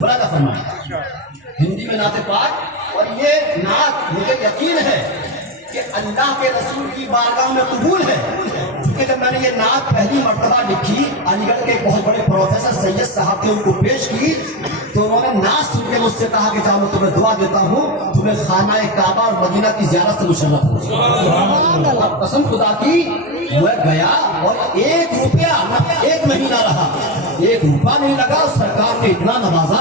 برادہ فرمائیں ہندی میں نعت پاک، اور یہ نعت مجھے یقین ہے کہ اللہ کے رسول کی بارگاہ میں قبول ہے، کیونکہ جب میں نے یہ نعت پہلی مرتبہ لکھی، علی گڑھ کے ایک بہت بڑے پروفیسر سید صاحب نے ان کو پیش کی، تو انہوں نے نعت سن کے مجھ سے کہا کہ جاؤ میں تمہیں دعا دیتا ہوں تمہیں خانہ کعبہ اور مدینہ کی زیارت سے مشرف ہو۔ اور قسم خدا کی میں گیا اور 1 روپیہ نہ 1 مہینہ رہا، 1 روپیہ نہیں لگا، اور سرکار نے اتنا نوازا۔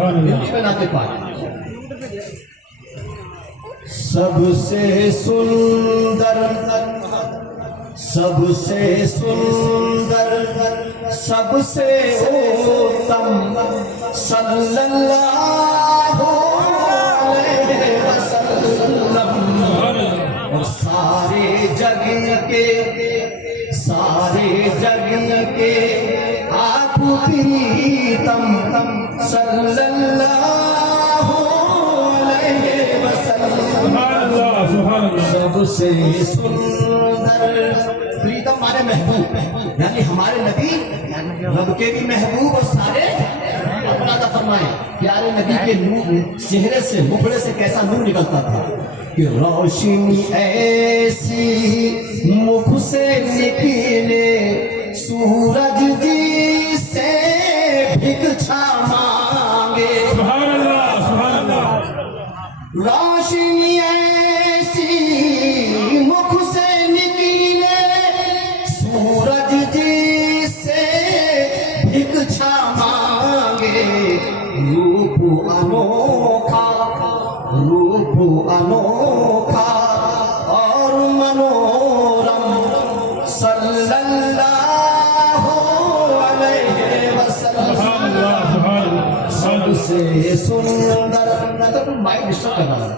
ہندی میں نعت پاک۔ سب سے سندر، سب سے سندر، سب سے اتم، صلی اللہ علیہ وسلم، اور سارے جگ کے، سارے جگ کے آپ پریتم، صلی اللہ علیہ وسلم، سب سے سندر۔ پریتم مانے محبوب، یعنی ہمارے نبی رب کے بھی محبوب، اور سارے اپنا فرمائیں پیارے نبی کے نور چہرے سے، مکھڑے سے کیسا نور نکلتا تھا کہ روشنی ایسی مکھ سے نکلے، سورج جی سے بھکچھا مانگے۔ سبحان اللہ، سبحان اللہ۔ روشنی ایسی مکھ سے نکلے، سورج جی سے بھکچھا مانگے، روپ انوکھا، روپ انوکھا اور منورم، صلی اللہ علیہ وسلم، سب سے سندر۔ مائک ڈسٹرب کر رہا ہے۔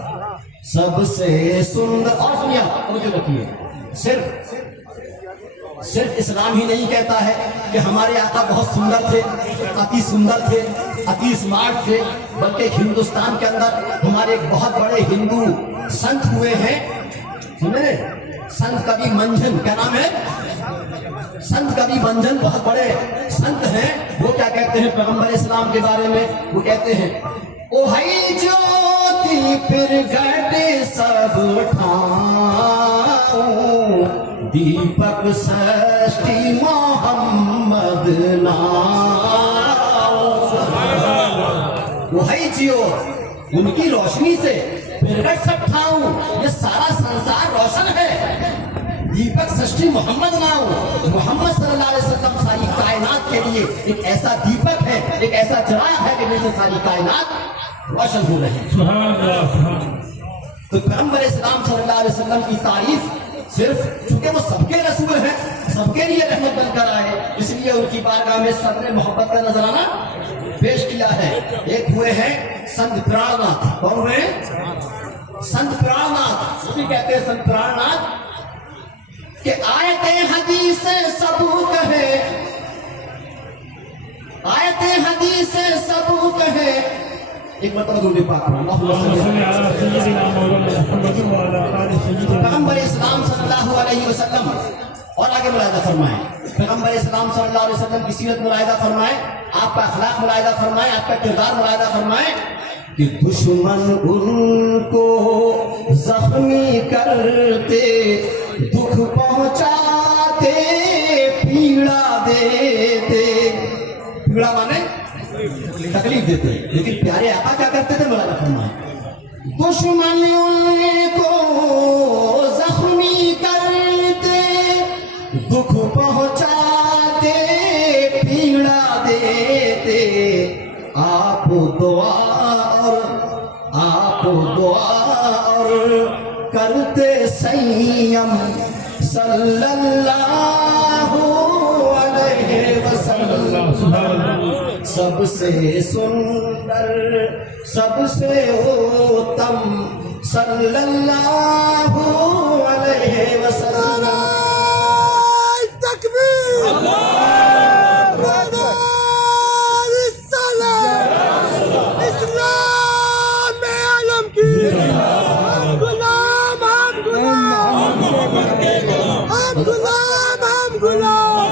سب سے سندر، اور سنیا مجھے رکھیے، صرف اسلام ہی نہیں کہتا ہے کہ ہمارے آقا بہت سندر تھے، اتی سندر تھے، اتی اسمارٹ تھے، بلکہ ہندوستان کے اندر ہمارے ایک بہت بڑے ہندو سنت ہوئے ہیں، سنیں سنت کبھی منجن، کیا نام ہے؟ سنت کبھی منجن، بہت بڑے سنت ہیں۔ وہ کیا کہتے ہیں پیغمبر اسلام کے بارے میں؟ وہ کہتے ہیں او ہے جوتی پرگٹ سب ٹھاؤ، دیپک سرشٹی محمد نام، وہ ہے جیو ان کی روشنی سے پرگٹ سب ٹھاؤں، یہ سارا سنسار روشن ہے، دیپک سرشٹی محمد نام، محمد صلی اللہ علیہ وسلم ساری کائنات کے لیے ایک ایسا دیپک ہے، ایک ایسا چراغ ہے کہ جن سے ساری کائنات روشن ہو رہے ہیں۔ سبحان اللہ۔ تو پیغمبر اسلام صلی اللہ علیہ وسلم کی تعریف صرف چونکہ وہ سب کے رسول ہیں، سب کے لیے رحمت بن کر آئے، اس لیے ان کی بارگاہ میں سب نے محبت کا نذرانہ پیش کیا ہے۔ ایک ہوئے ہیں سنت پران ناتھ، کون ہوئے ہیں؟ سنت پران ناتھ، وہ بھی کہتے ہیں سنت پران ناتھ کہ آیت حدیث ثبوت ہے، آیت حدیث ثبوت ہے۔ ایک مرتبہ درود پاک پیغمبر اسلام صلی اللہ علیہ وسلم، اور آگے ملاحظہ فرمائیں پیغمبر اسلام صلی اللہ علیہ وسلم کی سیرت ملاحظہ فرمائیں، آپ کا اخلاق ملاحظہ فرمائیں، آپ کا کردار ملاحظہ فرمائیں کہ دشمن ان کو زخمی کرتے، دکھ پہنچاتے، پیڑا دیتے، پیڑا مانے تکلیف دیتے، لیکن پیارے آقا کیا کرتے تھے ملاحظہ فرمائیں، دشمن ان کو زخمی کرتے، دکھ پہنچاتے، پیڑا دیتے، آپ دعا اور کرتے سیم، صلی اللہ علیہ وسلم، سب سے سندر، سب سے اتم، صلی اللہ علیہ وسلم۔ غلام، ہم غلام،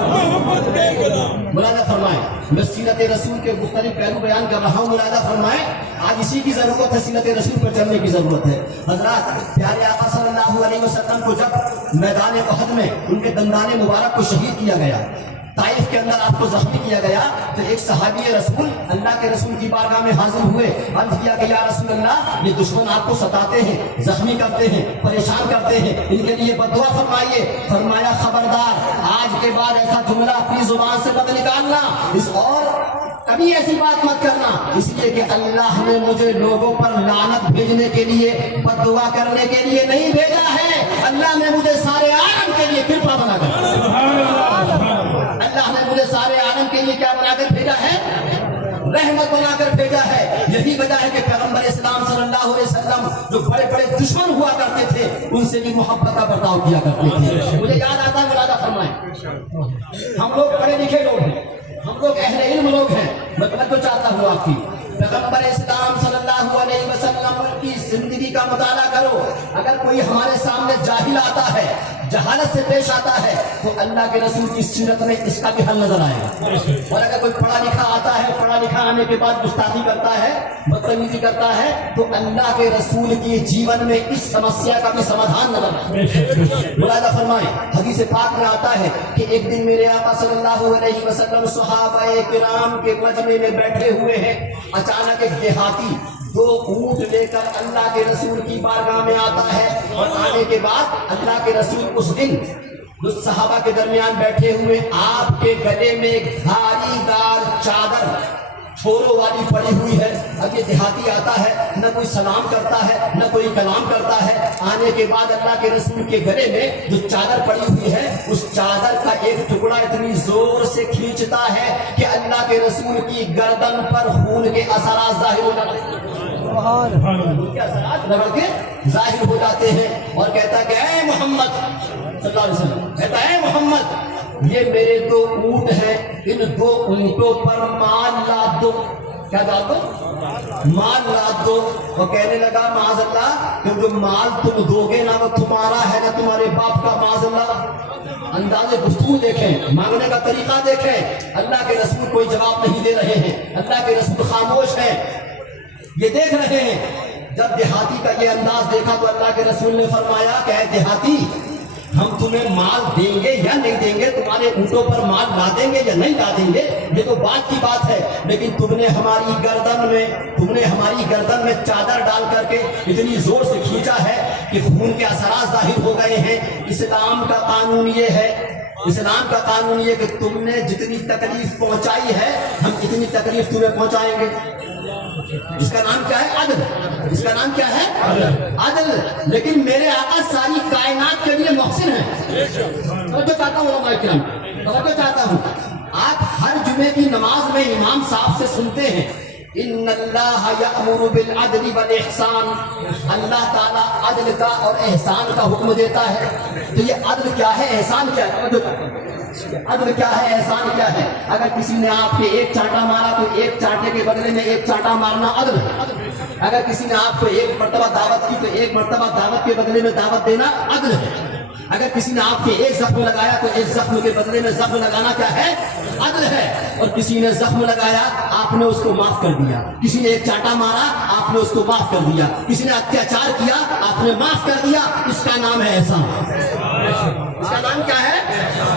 مولانا فرمائیں मैं सीरत रसूल के मुख्तलिफ पहलू बयान कर रहा हूँ। मुलादा फरमाएं, आज इसी की जरूरत है, सीरत रसूल पर चलने की जरूरत है। हजरात, प्यारे आका सल्लल्लाहु अलैहि वसल्लम को जब मैदान उहद में उनके दंदाने मुबारक को शहीद किया गया, ताइफ के अंदर आपको जख्मी किया गया, तो एक सहाबी रसूल अल्लाह के रसूल की बारगाह में हाजिर हुए। अर्ज किया कि या रसूल अल्लाह, ये दुश्मन आपको सताते हैं, जख्मी करते हैं, परेशान करते हैं, इनके लिए बद्दुआ फरमाइए। फरमाया, खबरदार, आज के बाद ऐसा जुमला अपनी जुबान से मत निकालना, इस और कभी ऐसी बात मत करना, इसलिए कि अल्लाह ने मुझे लोगों पर लानत भेजने के लिए, बद्दुआ करने के लिए नहीं भेजा है। अल्लाह ने मुझे सारे आलम के लिए कृपा बनाकर, अल्लाह ने मुझे सारे आलम के लिए क्या बनाकर भेजा है? रहमत बनाकर भेजा है। यही वजह है कि पैगंबर इस्लाम सल्लल्लाहु अलैहि वसल्लम जो बड़े बड़े दुश्मन हुआ करते थे, उनसे भी मोहब्बत का बर्ताव किया करते थे। मुझे याद आता है, मुलादा फरमाएं, हम लोग पढ़े लिखे लोग हैं, हम लोग अहले इल्म लोग हैं। मैं तो चाहता हूँ आपकी पैगंबर इस्लाम सल्लल्लाहु अलैहि वसल्लम की जिंदगी का मुताला करो। अगर कोई हमारे सामने जाहिल आता है, जहालत से पेश आता है, तो अल्लाह के रसूल की सीरत में इसका भी हल नजर आएगा। और अगर कोई पढ़ा लिखा आता है, पढ़ा लिखा आने के बाद गुस्ताखी करता है, बदतमीजी करता है, तो अल्लाह के रसूल के जीवन में इस समस्या का भी समाधान नजर आएगा। मुलादा फरमाएं, हदीस पाक में आता है कि एक दिन मेरे आका सल्लल्लाहु अलैहि वसल्लम सहाबाए किराम के मजमे में बैठे हुए हैं। अचानक एक देहाती 2 ऊंट लेकर अल्लाह के रसूल की बारगाह में आता है, और आने के बाद अल्लाह के रसूल उस दिन उस सहाबा के दरमियान बैठे हुए, आपके गले में एक धारीदार चादर छोरों वाली पड़ी हुई है। अब ये देहाती आता है, न कोई सलाम करता है, न कोई कलाम करता है। आने के बाद अल्लाह के रसूल के गले में जो चादर पड़ी हुई है, उस चादर का एक टुकड़ा इतनी जोर से खींचता है कि अल्लाह के रसूल की गर्दन पर खून के असरात जाहिर हो जाते हैं, उनके असरात रगड़ के जाहिर हो जाते हैं। और कहता है कि ऐ मोहम्मद सल्लल्लाहु अलैहि वसल्लम, कहता है मोहम्मद, ये मेरे 2 ऊंट हैं, इन 2 ऊंटों पर माल लाद दो। क्या लाद दो? माल लाद दो। और कहने लगा, माज़अल्लाह, क्योंकि माल तुम दोगे ना, वो तुम्हारा है ना तुम्हारे बाप का। माज़अल्लाह, अंदाज़े गुफ्तगू देखें, मांगने का तरीका देखें। अल्लाह के रसूल कोई जवाब नहीं दे रहे हैं, अल्लाह के रसूल खामोश हैं, ये देख रहे हैं। जब देहाती का ये अंदाज देखा तो अल्लाह के रसूल ने फरमाया कि ऐ देहाती, हम तुम्हें माल देंगे या नहीं देंगे, तुम्हारे ऊँटों पर माल ला देंगे या नहीं ला देंगे, ये तो बात की बात है, लेकिन तुमने हमारी गर्दन में चादर डाल करके इतनी जोर से खींचा है कि खून के असरात जाहिर हो गए हैं। इस्लाम का कानून ये है, इस्लाम का कानून ये कि तुमने जितनी तकलीफ पहुंचाई है, हम इतनी तकलीफ तुम्हें पहुंचाएंगे। इसका नाम क्या है? अदल। इसका नाम क्या है? अदल। लेकिन मेरे आका सारी कायनात के लिए मोहसिन है। तो चाहता हूँ आप हर जुमे की नमाज में इमाम साहब से सुनते हैं, इन्नल्लाह यअमुरु बिल अदली वल इहसान, अल्लाह ताला अदल का और एहसान का हुक्म देता है। तो ये अदल क्या है, एहसान क्या है? अदल क्या है, एहसान क्या है? अगर किसी ने आपके एक चांटा मारा तो एक चांटे के बदले में एक चांटा मारना अदल। अगर किसी ने आपको एक मर्तबा दावत की तो एक मर्तबा दावत के बदले में दावत देना अदल है। अगर किसी ने आपके एक जख्म लगाया तो एक जख्म के बदले में जख्म लगाना क्या है? अदल है। और किसी ने जख्म लगाया, आपने उसको माफ कर दिया। किसी ने एक चांटा मारा, आपने उसको माफ कर दिया। किसी ने अत्याचार किया, आपने माफ कर दिया। इसका नाम है एहसान। इसका नाम क्या है?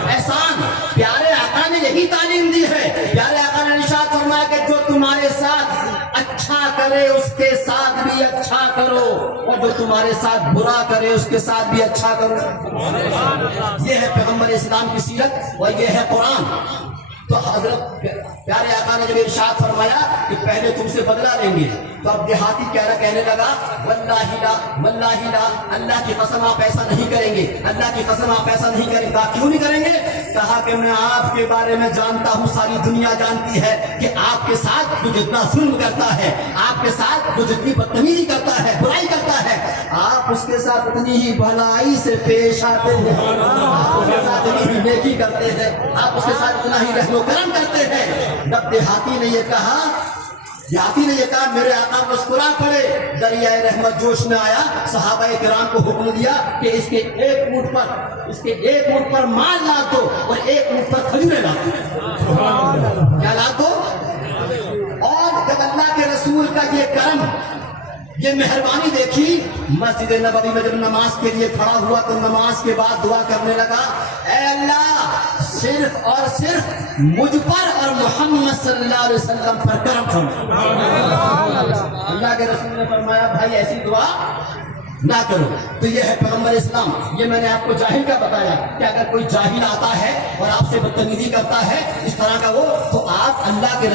एहसान। प्यारे आका ने यही तालीम दी है। प्यारे आका ने इरशाद फरमाया कि जो तुम्हारे साथ अच्छा करे उसके साथ भी अच्छा करो, और जो तुम्हारे साथ बुरा करे उसके साथ भी अच्छा करो। ये है पैगंबर इस्लाम की सीरत और ये है कुरान। तो हजरत प्यारे आका ने जब इरशाद फरमाया कि पहले तुमसे बदला लेंगे, तो अब देहाती कहने लगा, वल्लाही ला, वल्लाही ला, अल्लाह की कसम आप ऐसा नहीं करेंगे, अल्लाह की कसम आप ऐसा नहीं करेंगे। कहा क्यों नहीं करेंगे? कहा कि मैं आपके बारे में जानता हूँ, सारी दुनिया जानती है कि आपके साथ जो जितना जुल्म करता है, आपके साथ जो जितनी बदतमीजी करता है, बुराई करता है, आप उसके साथ उतनी ही भलाई से पेश आते हैं, आप उसके साथ उतनी ही नेकी करते हैं, आप उसके साथ उतना ही रहम करम करते हैं। जब देहाती ने ये कहा, मेरे आका मुस्कुरा पड़े, दरियाए रहमत जोश में आया। सहाबाए किराम को हुक्म दिया कि इसके एक ऊँट पर माल ला दो और एक ऊँट पर खजूरें ला दो। क्या ला दो। और जब अल्लाह के रसूल का ये करम, ये मेहरबानी देखी, मस्जिद नबवी में जब नमाज के लिए खड़ा हुआ तो नमाज के बाद दुआ करने लगा, ऐ अल्लाह सिर्फ और सिर्फ मुझ पर और मोहम्मद सल्लल्लाहु अलैहि वसल्लम पर करम फरमा। अल्लाह के रसूल ने फरमाया भाई ऐसी दुआ ना करो। तो ये है पैगंबर इस्लाम। ये मैंने आपको जाहिल का बताया कि अगर कोई जाहिल आता है और आपसे बदतमीजी करता है इस तरह का वो, तो आप अल्लाह के